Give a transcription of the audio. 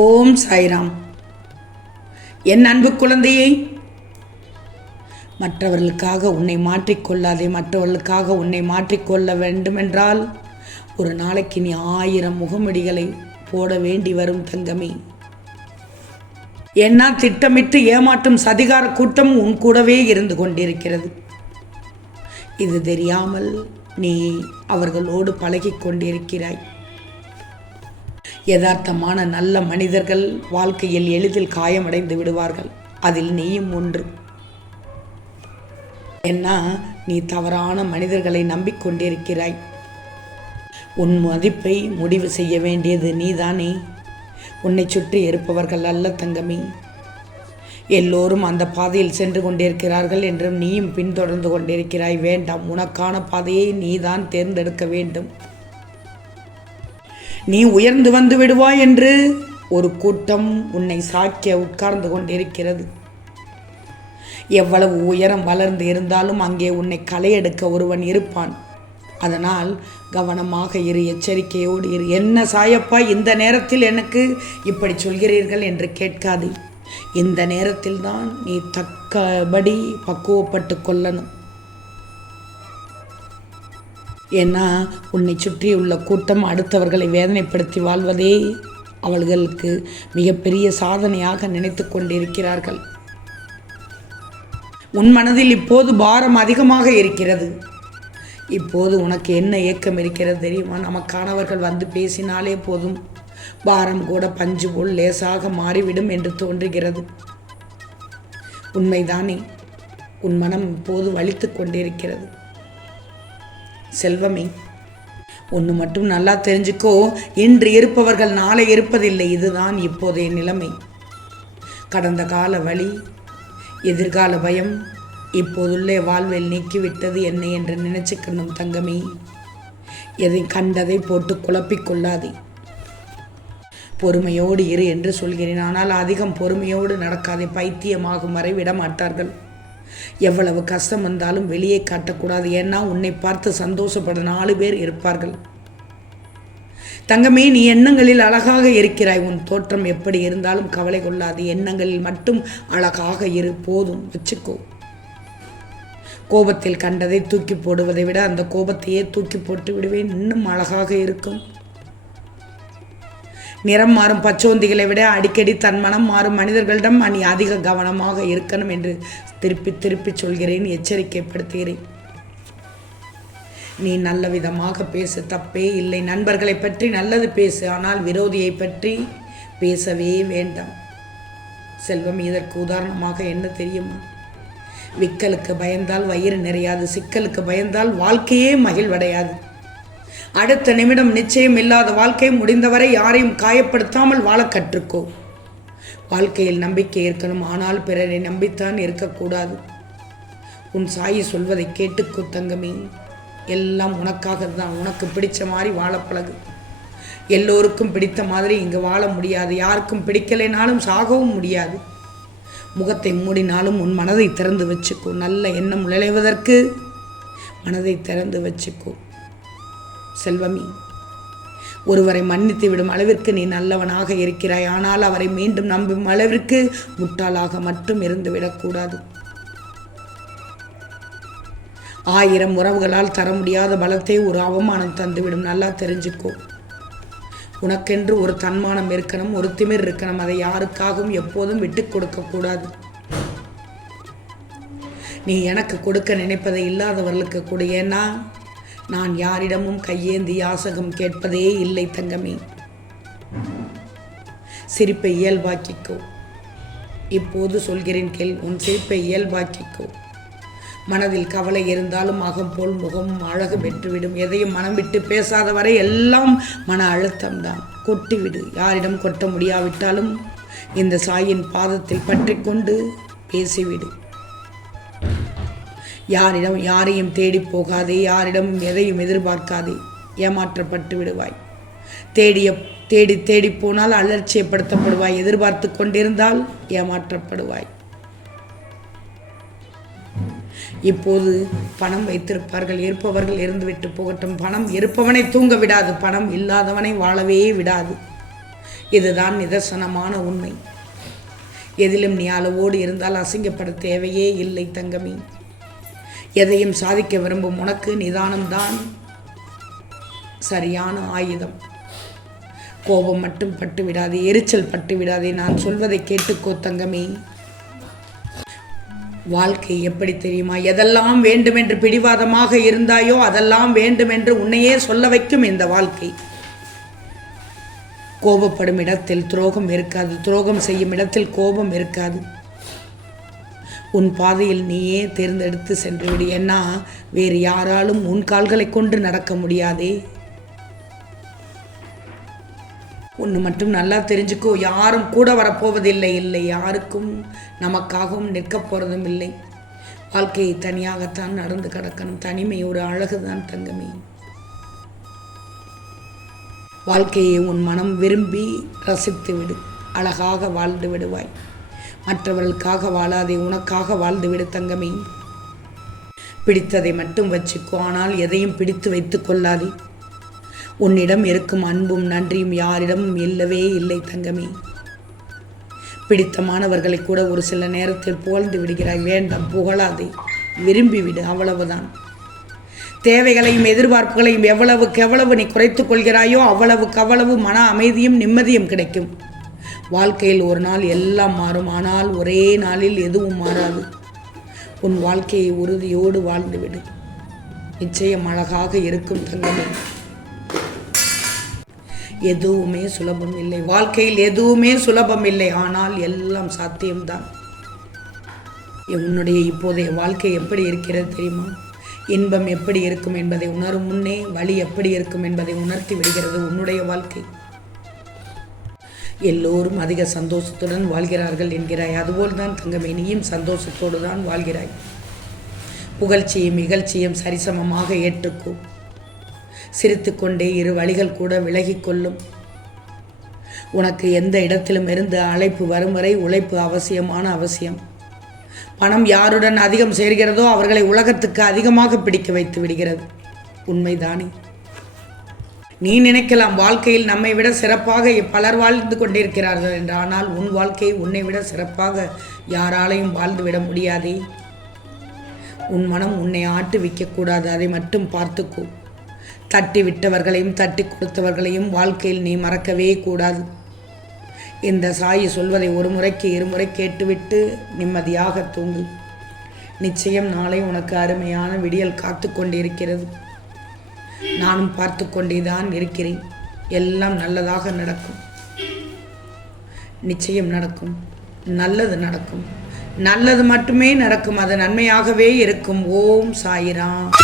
ஓம் சாய்ராம். என் அன்பு குழந்தையை மற்றவர்களுக்காக உன்னை மாற்றிக்கொள்ளாதே மற்றவர்களுக்காக உன்னை மாற்றிக்கொள்ள வேண்டுமென்றால் ஒரு நாளைக்கு நீ ஆயிரம் முகமடிகளை போட வேண்டி வரும் தங்கமே. என்ன திட்டமிட்டு ஏமாற்றும் சதிகார கூட்டம் உன் கூடவே இருந்து கொண்டிருக்கிறது. இது தெரியாமல் நீ அவர்களோடு பழகி கொண்டிருக்கிறாய். யதார்த்தமான நல்ல மனிதர்கள் வாழ்க்கையில் எளிதில் காயமடைந்து விடுவார்கள். அதில் நீயும் ஒன்று. ஏன்னா நீ தவறான மனிதர்களை நம்பிக்கொண்டிருக்கிறாய். உன் மதிப்பை முடிவு செய்ய வேண்டியது நீதானே. உன்னை சுற்றி இருப்பவர்கள் அல்ல தங்கமே. எல்லோரும் அந்த பாதையில் சென்று கொண்டிருக்கிறார்கள் என்றும் நீயும் பின்தொடர்ந்து கொண்டிருக்கிறாய். வேண்டாம் உனக்கான பாதையை நீதான் தேர்ந்தெடுக்க வேண்டும். நீ உயர்ந்து வந்து விடுவாய் என்று ஒரு கூட்டம் உன்னை சாக்கிய உட்கார்ந்து கொண்டிருக்கிறது. எவ்வளவு உயரம் வளர்ந்து இருந்தாலும் அங்கே உன்னை களையெடுக்க ஒருவன் இருப்பான். அதனால் கவனமாக இரு எச்சரிக்கையோடு இரு. என்ன சாயப்பா இந்த நேரத்தில் எனக்கு இப்படி சொல்கிறீர்கள் என்று கேட்காது. இந்த நேரத்தில் தான் நீ தக்கபடி பக்குவப்பட்டு கொள்ளணும். ஏன்னா உன்னை சுற்றியுள்ள கூட்டம் அடுத்தவர்களை வேதனைப்படுத்தி வாழ்வதே அவர்களுக்கு மிகப்பெரிய சாதனையாக நினைத்து கொண்டிருக்கிறார்கள். உன் மனதில் இப்போது பாரம் அதிகமாக இருக்கிறது. இப்போது உனக்கு என்ன ஏக்கம் இருக்கிறது தெரியுமா? நமக்கானவர்கள் வந்து பேசினாலே போதும். பாரம் கூட பஞ்சு போல் லேசாக மாறிவிடும் என்று தோன்றுகிறது. உண்மைதானே? உன் மனம் இப்போது வலித்து கொண்டிருக்கிறது. செல்வமே. ஒன்று மட்டும் நல்லா தெரிஞ்சுக்கோ. இன்று இருப்பவர்கள் நாளை இருப்பதில்லை. இதுதான் இப்போதைய நிலைமை. கடந்த கால வழி எதிர்கால பயம் இப்போதுள்ளே வாழ்வில் நீக்கிவிட்டது என்னை என்று நினைச்சுக்கணும் தங்கமே. எதை கண்டதை போட்டு குழப்பிக்கொள்ளாதே பொறுமையோடு இரு என்று சொல்கிறேன். ஆனால் அதிகம் பொறுமையோடு நடக்காதே. பைத்தியமாகும் வரை விட மாட்டார்கள் எவ்வளவு கஷ்டம் வந்தாலும் வெளியே காட்டக்கூடாது. ஏன்னா உன்னை பார்த்து சந்தோஷப்பட நாலு பேர் இருப்பார்கள். தங்கமே நீ எண்ணங்களில் அழகாக இருக்கிறாய். உன் தோற்றம் எப்படி இருந்தாலும் கவலை கொள்ளாது. எண்ணங்களில் மட்டும் அழகாக இரு. போதும். வச்சுக்கோ. கோபத்தில் கண்டதை தூக்கி போடுவதை விட அந்த கோபத்தையே தூக்கி போட்டு விடுவேன். இன்னும் அழகாக இருக்கும். நிறம் மாறும் பச்சோந்திகளை விட அடிக்கடி தன் மனம் மாறும் மனிதர்களிடம் நீ அதிக கவனமாக இருக்கணும் என்று திருப்பி திருப்பி சொல்கிறேன் எச்சரிக்கைப்படுத்துகிறேன். நீ நல்ல விதமாக பேசு தப்பே இல்லை. நண்பர்களை பற்றி நல்லது பேசு ஆனால் விரோதியை பற்றி பேசவே வேண்டாம். செல்வம் இதற்கு உதாரணமாக என்ன தெரியுமா? விக்கலுக்கு பயந்தால் வயிறு நிறையாது சிக்கலுக்கு பயந்தால் வாழ்க்கையே மகிழ்வடையாது. அடுத்த நிமிடம் நிச்சயம் இல்லாத வாழ்க்கை முடிந்தவரை யாரையும் காயப்படுத்தாமல் வாழ கற்றுக்கோ. வாழ்க்கையில் நம்பிக்கை இருக்கணும் ஆனால் பிறரை நம்பித்தான் இருக்கக்கூடாது. உன் சாயி சொல்வதை கேட்டுக்கோ தங்கமே. எல்லாம் உனக்காக தான் உனக்கு பிடிச்ச மாதிரி வாழ பழகு. எல்லோருக்கும் பிடித்த மாதிரி இங்கு வாழ முடியாது. யாருக்கும் பிடிக்கலைனாலும் சாகவும் முடியாது. முகத்தை மூடினாலும் உன் மனதை திறந்து வச்சுக்கோ. நல்ல எண்ணம் விளைவதற்கு மனதை திறந்து வச்சுக்கோ. செல்வமி. ஒருவரை மன்னித்து விடும் அளவிற்கு நீ நல்லவனாக இருக்கிறாய். ஆனால் அவரை மீண்டும் நம்பும் அளவிற்கு முட்டாளாக மட்டும் இருந்து விடக்கூடாது. ஆயிரம் உறவுகளால் தர முடியாத பலத்தை ஒரு அவமானம் தந்துவிடும். நல்லா தெரிஞ்சுக்கோ. உனக்கென்று ஒரு தன்மானம் இருக்கணும் ஒரு திமிர் இருக்கணும். அதை யாருக்காகவும் எப்போதும் விட்டு கொடுக்கக்கூடாது நீ எனக்கு கொடுக்க நினைப்பதை இல்லாதவர்களுக்கு கூட. ஏன்னா நான் யாரிடமும் கையேந்தி யாசகம் கேட்பதே இல்லை தங்கமே. சிரிப்பை இயல்பாக்கிக்கோ. இப்போது சொல்கிறேன் கேள் உன் சிரிப்பை இயல்பாக்கிக்கோ. மனதில் கவலை இருந்தாலும் அகம் போல் முகம் அழகு பெற்றுவிடும். எதையும் மனம் விட்டு பேசாத வரை எல்லாம் மன அழுத்தம்தான் கொட்டிவிடு யாரிடம் கொட்ட முடியாவிட்டாலும் இந்த சாயின் பாதத்தில் பற்றி கொண்டு பேசிவிடு. யாரிடம் யாரையும் தேடி போகாதே யாரிடம் எதையும் எதிர்பார்க்காதே ஏமாற்றப்பட்டு விடுவாய். தேடிய தேடி தேடி போனால் அலட்சியப்படுத்தப்படுவாய் எதிர்பார்த்து கொண்டிருந்தால் ஏமாற்றப்படுவாய். இப்போது பணம் வைத்திருப்பார்கள் இருப்பவர்கள் இருந்துவிட்டு போகட்டும். பணம் இருப்பவனை தூங்க விடாது பணம் இல்லாதவனை வாழவே விடாது. இதுதான் நிதர்சனமான உண்மை. எதிலும் நீ அளவோடு இருந்தால் அசிங்கப்பட தேவையே இல்லை தங்கமி. எதையும் சாதிக்க விரும்பும் உனக்கு நிதானம்தான். சரியான ஆயுதம். கோபம் மட்டும் பட்டு விடாதே எரிச்சல் பட்டு விடாதே நான் சொல்வதை கேட்டுக்கோ தங்கமே. வாழ்க்கை எப்படி தெரியுமா? எதெல்லாம் வேண்டுமென்று பிடிவாதமாக இருந்தாயோ அதெல்லாம் வேண்டுமென்று உன்னையே சொல்ல வைக்கும் இந்த வாழ்க்கை. கோபப்படும் இடத்தில் துரோகம் இருக்காது துரோகம் செய்யும் இடத்தில் கோபம் இருக்காது. உன் பாதையில் நீயே தேர்ந்தெடுத்து சென்றுவிடு. ஏன்னா வேறு யாராலும் உன் கால்களை கொண்டு நடக்க முடியாதே. ஒன்று மட்டும் நல்லா தெரிஞ்சுக்கோ. யாரும் கூட வரப்போவதில்லை. இல்லை யாருக்கும் நமக்காகவும் நிற்க போகிறதும் இல்லை. வாழ்க்கையை தனியாகத்தான் நடந்து கிடக்கணும். தனிமை ஒரு அழகு தான் தங்கமே. வாழ்க்கையை உன் மனம் விரும்பி ரசித்து விடு அழகாக வாழ்ந்து விடுவாய். மற்றவர்களுக்காக வாழாதே உனக்காக வாழ்ந்து விடு தங்கமே. பிடித்ததை மட்டும் வச்சுக்கோ ஆனால் எதையும் பிடித்து வைத்துக் கொள்ளாதே. உன்னிடம் இருக்கும் அன்பும் நன்றியும் யாரிடமும் இல்லவே இல்லை தங்கமே. பிடித்தமானவர்களை கூட ஒரு சில நேரத்தில் புகழ்ந்து விடுகிறாய் வேண்டாம் புகழாதே. விரும்பிவிடு அவ்வளவுதான். தேவைகளையும் எதிர்பார்ப்புகளையும் எவ்வளவுக்கு எவ்வளவு நீ குறைத்துக் கொள்கிறாயோ அவ்வளவுக்கு அவ்வளவு மன அமைதியும் நிம்மதியும் கிடைக்கும். வாழ்க்கையில் ஒரு நாள் எல்லாம் மாறும். ஆனால் ஒரே நாளில் எதுவும் மாறாது. உன் வாழ்க்கையை உறுதியோடு வாழ்ந்துவிடு. நிச்சயம் அழகாக இருக்கும் தங்கமே. எதுவுமே சுலபம் இல்லை. வாழ்க்கையில் எதுவுமே சுலபம் இல்லை. ஆனால் எல்லாம் சாத்தியம்தான். உன்னுடைய இப்போதைய வாழ்க்கை எப்படி இருக்கிறது தெரியுமா? இன்பம் எப்படி இருக்கும் என்பதை உணரும் முன்னே வழி எப்படி இருக்கும் என்பதை உணர்த்தி விடுகிறது உன்னுடைய வாழ்க்கை. எல்லோரும் அதிக சந்தோஷத்துடன் வாழ்கிறார்கள் என்கிறாய். அதுபோல் தான் தங்கமே நீயும் சந்தோஷத்தோடு தான் வாழ்கிறாய். புகழ்ச்சியும் இகழ்ச்சியும் சரிசமமாக ஏற்றுக்கும் சிரித்துக்கொண்டே இரு வழிகள் கூட விலகிக்கொள்ளும் உனக்கு எந்த இடத்திலும் இருந்து அழைப்பு வரும் வரை உழைப்பு அவசியமான அவசியம். பணம் யாருடன் அதிகம் சேர்கிறதோ அவர்களை உலகத்துக்கு அதிகமாக பிடிக்க வைத்து விடுகிறது. உண்மைதானே? நீ நினைக்கலாம் வாழ்க்கையில் நம்மை விட சிறப்பாக பலர் வாழ்ந்து கொண்டிருக்கிறார்கள் என்று ஆனால் உன் வாழ்க்கை உன்னை விட சிறப்பாக யாராலையும் வாழ்ந்து விட முடியாதே. உன் மனம் உன்னை ஆட்டு விற்கக்கூடாது அதை மட்டும் பார்த்துக்கோ. தட்டி விட்டவர்களையும் தட்டி கொடுத்தவர்களையும் வாழ்க்கையில் நீ மறக்கவே கூடாது. இந்த சாயி சொல்வதை ஒரு முறைக்கு இருமுறை கேட்டுவிட்டு நிம்மதியாக தூங்கு. நிச்சயம் நாளை உனக்கு அருமையான விடியல் காத்து கொண்டிருக்கிறது. நானும் பார்த்து கொண்டேதான் இருக்கிறேன். எல்லாம் நல்லதாக நடக்கும். நிச்சயம் நடக்கும். நல்லது நடக்கும். நல்லது மட்டுமே நடக்கும். அது நன்மையாகவே இருக்கும். ஓம் சாயிராம்.